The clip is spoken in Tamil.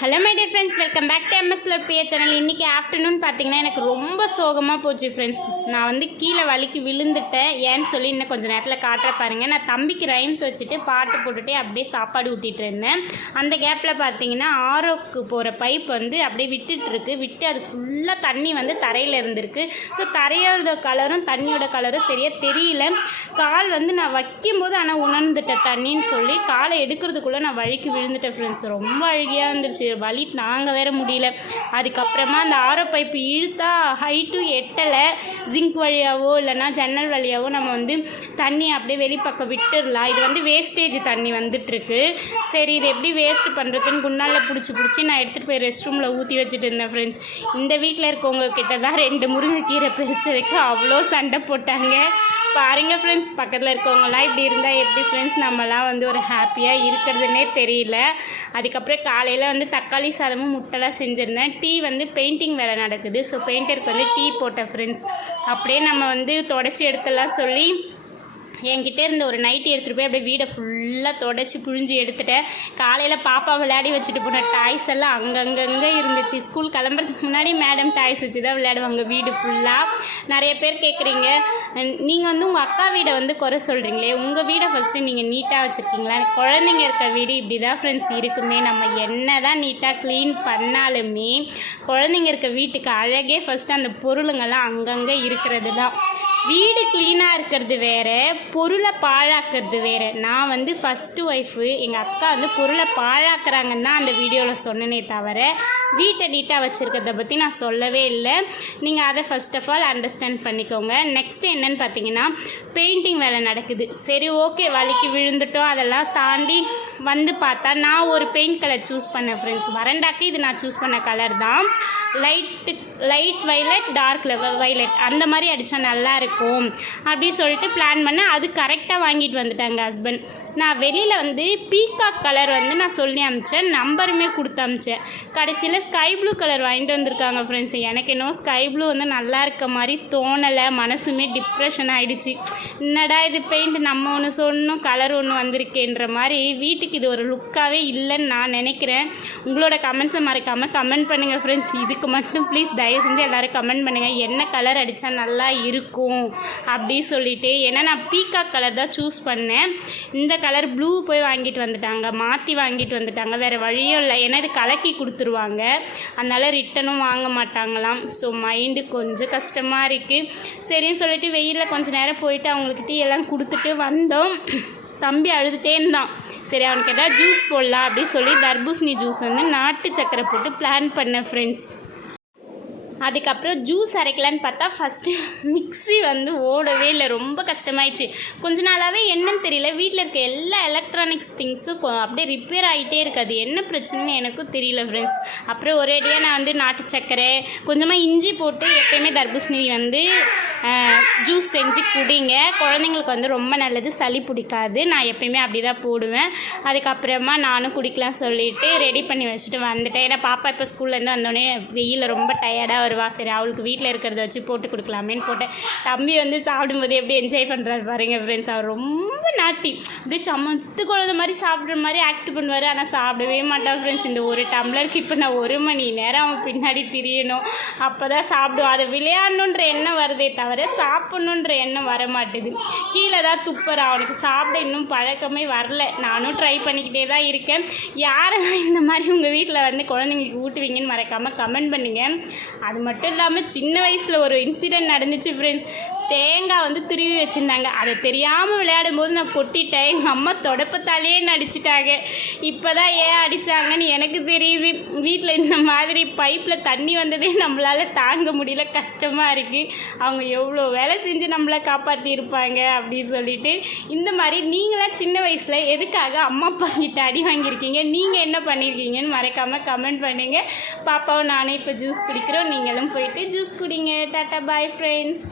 Hello my dear friends welcome back to எம்எஸ்ல BA channel இன்றைக்கி ஆஃப்டர்நூன் பார்த்தீங்கன்னா எனக்கு ரொம்ப சோகமாக போச்சு ஃப்ரெண்ட்ஸ் நான் வந்து கீழே வலிக்கு விழுந்துட்டேன். ஏன்னு சொல்லி இன்னும் கொஞ்சம் நேரத்தில் காட்டுற பாருங்கள் நான் தம்பிக்கு ரைம்ஸ் வச்சுட்டு பாட்டு போட்டுட்டு அப்படியே சாப்பாடு ஊட்டிகிட்டு இருந்தேன். அந்த கேப்பில் பார்த்தீங்கன்னா ஆரோக்கு போகிற பைப் வந்து அப்படியே விட்டுட்டுருக்கு. விட்டு அது ஃபுல்லாக தண்ணி வந்து தரையில் இருந்திருக்கு. ஸோ தரையோட கலரும் தண்ணியோட கலரும் சரியாக தெரியல. கால் வந்து நான் வைக்கும்போது ஆனால் உணர்ந்துட்டேன் தண்ணின்னு சொல்லி. காலை எடுக்கிறதுக்குள்ளே நான் வழிக்கு விழுந்துட்டேன் ஃப்ரெண்ட்ஸ் ரொம்ப அழுகியாக இருந்துச்சு. வலி தாங்க வேற முடியல. அதுக்கப்புறமா அந்த ஆரோ பைப்பு இழுத்தா ஹைட்டும் எட்டலை. ஜிங்க் வழியாவோ இல்லைன்னா ஜன்னல் வழியாவோ நம்ம வந்து தண்ணி அப்படியே வெளிப்பக்கம் விட்டுடலாம். இது வந்து வேஸ்டேஜ் தண்ணி வந்துட்டுருக்கு. சரி இது எப்படி வேஸ்ட் பண்ணுறதுன்னு குன்னால பிடிச்சி பிடிச்சி நான் எடுத்துகிட்டு போய் ரெஸ்ட் ரூமில் ஊற்றி வச்சுட்டு இருந்தேன் ஃப்ரெண்ட்ஸ் இந்த வீட்டில் இருக்கவங்க கிட்ட தான் ரெண்டு முருங்கைக்கீரை பிரிச்சதுக்கு அவ்வளோ சண்டை போட்டாங்க. பாருங்க ஃப்ரெண்ட்ஸ் பக்கத்தில் இருக்கவங்களாம் இப்படி இருந்தால் எப்படி ஃப்ரெண்ட்ஸ் நம்மலாம் வந்து ஒரு ஹாப்பியாக இருக்கிறதுனே தெரியல. அதுக்கப்புறம் காலையில் வந்து தக்காளி சாதமும் முட்டைலாம் செஞ்சுருந்தேன். டீ வந்து பெயிண்டிங் வேலை நடக்குது. ஸோ பெயிண்டருக்கு வந்து டீ போட்டேன் ஃப்ரெண்ட்ஸ் அப்படியே நம்ம வந்து தொடச்சி எடுத்துலாம் சொல்லி என்கிட்ட இருந்த ஒரு நைட்டி எடுத்துகிட்டு போய் அப்படியே வீடை ஃபுல்லாக தொடச்சி புழிஞ்சு எடுத்துட்டேன் காலையில் பாப்பா விளையாடி வச்சுட்டு போன டாய்ஸ் எல்லாம் அங்கங்கங்கே இருந்துச்சு. ஸ்கூல் கிளம்புறதுக்கு முன்னாடி மேடம் டாய்ஸ் வச்சு தான் விளையாடுவாங்க. வீடு ஃபுல்லாக நிறைய பேர் கேட்குறீங்க நீங்கள் வந்து உங்கள் அக்கா வீடை வந்து குறை சொல்கிறீங்களே உங்கள் வீடை ஃபஸ்ட்டு நீங்கள் நீட்டாக வச்சுருக்கீங்களா? குழந்தைங்க இருக்க வீடு இப்படி தான் ஃப்ரெண்ட்ஸ் இருக்குமே. நம்ம என்ன தான் நீட்டாக க்ளீன் பண்ணாலுமே குழந்தைங்க இருக்க வீட்டுக்கு அழகே ஃபஸ்ட்டு அந்த பொருளுங்கள்லாம் அங்கங்கே இருக்கிறது தான் வீடு க்ளீனாக இருக்கிறது வேற பொருளை பாழாக்கிறது வேறு. நான் வந்து ஃபஸ்ட்டு ஒய்ஃபு எங்கள் அக்கா வந்து பொருளை பாழாக்குறாங்கன்னு தான் அந்த வீடியோவில் சொன்னனே தவிர வீட்டை நீட்டாக வச்சுருக்கிறத பற்றி நான் சொல்லவே இல்லை. நீங்கள் அதை ஃபர்ஸ்ட் ஆஃப் ஆல் அண்டர்ஸ்டாண்ட் பண்ணிக்கோங்க. நெக்ஸ்ட் என்னென்னு பார்த்தீங்கன்னா பெயிண்டிங் வேலை நடக்குது. சரி ஓகே வலிக்கு விழுந்துட்டோம். அதெல்லாம் தாண்டி வந்து பார்த்தா நான் ஒரு பெயிண்ட் கலர் சூஸ் பண்ணேன் ஃப்ரெண்ட்ஸ் வரண்டாக்கு இது நான் சூஸ் பண்ண கலர் தான். Light light violet dark violet அந்த மாதிரி அடித்தா நல்லா இருக்கும். அப்படி சொல்லிட்டு பிளான் பண்ணேன் அது கரெக்டாக வாங்கிட்டு வந்துட்டாங்க ஹஸ்பண்ட் நான் வெளியில் வந்து பீகாக் கலர் வந்து நான் சொல்லி அமிச்சேன். நம்பருமே கொடுத்து அமிச்சேன். கடைசியில் ஸ்கை ப்ளூ கலர் வாங்கிட்டு வந்திருக்காங்க ஃப்ரெண்ட்ஸ் எனக்கு இன்னும் ஸ்கை ப்ளூ வந்து நல்லா இருக்க மாதிரி தோணலை. மனசுமே டிப்ரெஷன் ஆகிடுச்சு என்னடா இது பெயிண்ட் நம்ம ஒன்று சொன்னோம் கலர் ஒன்று வந்திருக்கேன்ற மாதிரி வீட்டுக்கு இது ஒரு லுக்காகவே இல்லைன்னு நான் நினைக்கிறேன். உங்களோட கமெண்ட்ஸை மறக்காமல் கமெண்ட் பண்ணுங்கள் ஃப்ரெண்ட்ஸ் இதுக்கு மட்டும் ப்ளீஸ் தயவு செஞ்சு எல்லோரும் கமெண்ட் பண்ணுங்கள் என்ன கலர் அடித்தா நல்லா இருக்கும் அப்படி சொல்லிட்டு. ஏன்னா நான் பீக்கா கலர் தான் சூஸ் பண்ணேன். இந்த கலர் ப்ளூ போய் வாங்கிட்டு வந்துட்டாங்க. மாற்றி வாங்கிட்டு வந்துட்டாங்க. வேறு வழியும் இல்லை. ஏன்னா இது கலக்கி கொடுத்துருவாங்க. அதனால் ரிட்டனும் வாங்க மாட்டாங்களாம். ஸோ மைண்டு கொஞ்சம் கஷ்டமாக இருக்குது சரின்னு சொல்லிட்டு வெயிலில் கொஞ்சம் நேரம் போயிட்டு அவங்களுக்கு டீ எல்லாம் கொடுத்துட்டு வந்தோம். தம்பி அழுதுகிட்டே இருந்தான். சரி அவனுக்கு எதாவது ஜூஸ் போடலாம் அப்படின்னு சொல்லி தர்பூசணி ஜூஸ் வந்து நாட்டு சக்கரை போட்டு பிளான் பண்ணேன் ஃப்ரெண்ட்ஸ் அதுக்கப்புறம் ஜூஸ் அரைக்கலான்னு பார்த்தா ஃபஸ்ட்டு மிக்ஸி வந்து ஓடவே இல்லை. ரொம்ப கஷ்டமாயிடுச்சு. கொஞ்ச நாளாகவே என்னன்னு தெரியல. வீட்டில் இருக்க எல்லா எலக்ட்ரானிக்ஸ் திங்ஸும் அப்படியே ரிப்பேர் ஆகிட்டே இருக்காது என்ன பிரச்சனைன்னு எனக்கும் தெரியல ஃப்ரெண்ட்ஸ் அப்புறம் ஒரேடியாக நான் வந்து நாட்டு சர்க்கரை கொஞ்சமாக இஞ்சி போட்டு எப்பயுமே தர்பூசணி வந்து ஜூஸ் செஞ்சு குடிங்க. குழந்தைங்களுக்கு வந்து ரொம்ப நல்லது. சளி பிடிக்காது. நான் எப்பயுமே அப்படி தான் போடுவேன். அதுக்கப்புறமா நானும் குடிக்கலாம் சொல்லிட்டு ரெடி பண்ணி வச்சுட்டு வந்துட்டேன். ஏன்னா பாப்பா இப்போ ஸ்கூல்லேருந்து வந்தோடனே வெயிலில் ரொம்ப டயர்டாக வருவா. சரி அவளுக்கு வீட்டில் இருக்கிறத வச்சு போட்டு கொடுக்கலாமேன்னு போட்டேன். தம்பி வந்து சாப்பிடும்போது எப்படி என்ஜாய் பண்ணுறாரு பாருங்க ஃப்ரெண்ட்ஸ் அவர் ரொம்ப நாட்டி அப்படியே சமத்து குழந்த மாதிரி சாப்பிட்ற மாதிரி ஆக்ட் பண்ணுவார். ஆனால் சாப்பிடவே மாட்டான் ஃப்ரெண்ட்ஸ் இந்த ஒரு டம்ளருக்கு இப்போ நான் ஒரு மணி நேரம் அவன் பின்னாடி திரியணும். அப்போ தான் சாப்பிடுவான். அதை விளையாடணுன்ற எண்ணம் வருதே தவிர சாப்பிட்ணுன்ற எண்ணம் வர மாட்டேது கீழே தான் துப்புற. அவனுக்கு சாப்பிட இன்னும் பழக்கமே வரல. நானும் ட்ரை பண்ணிக்கிட்டே தான் இருக்கேன். யாரும் இந்த மாதிரி உங்கள் வீட்டில் வந்து குழந்தைங்களுக்கு ஊட்டுவீங்கன்னு மறக்காமல் கமெண்ட் பண்ணுங்கள் அது அது மட்டும் இல்லாமல் சின்ன வயசில் ஒரு இன்சிடெண்ட் நடந்துச்சு ஃப்ரெண்ட்ஸ் தேங்காய் வந்து திருவி வச்சுருந்தாங்க. அதை தெரியாமல் விளையாடும் போது நான் கொட்டிட்டேன். எங்கள் அம்மா தொடப்பத்தாலேயே அடிச்சிட்டாங்க. இப்போ தான் ஏன் அடித்தாங்கன்னு எனக்கு தெரியுது. வீட்டில் இந்த மாதிரி பைப்பில் தண்ணி வந்ததே நம்மளால் தாங்க முடியல. கஷ்டமாக இருக்குது அவங்க எவ்வளோ வேலை செஞ்சு நம்மளை காப்பாற்றியிருப்பாங்க அப்படின்னு சொல்லிட்டு இந்த மாதிரி நீங்களாம் சின்ன வயசில் எதுக்காக அம்மா அப்பா கிட்ட அடி வாங்கியிருக்கீங்க? நீங்கள் என்ன பண்ணியிருக்கீங்கன்னு மறக்காமல் கமெண்ட் பண்ணுங்கள் பாப்பாவும் நானே இப்போ ஜூஸ் குடிக்கிறோம். நீங்களும் போயிட்டு ஜூஸ் குடிங்க. Tata bye friends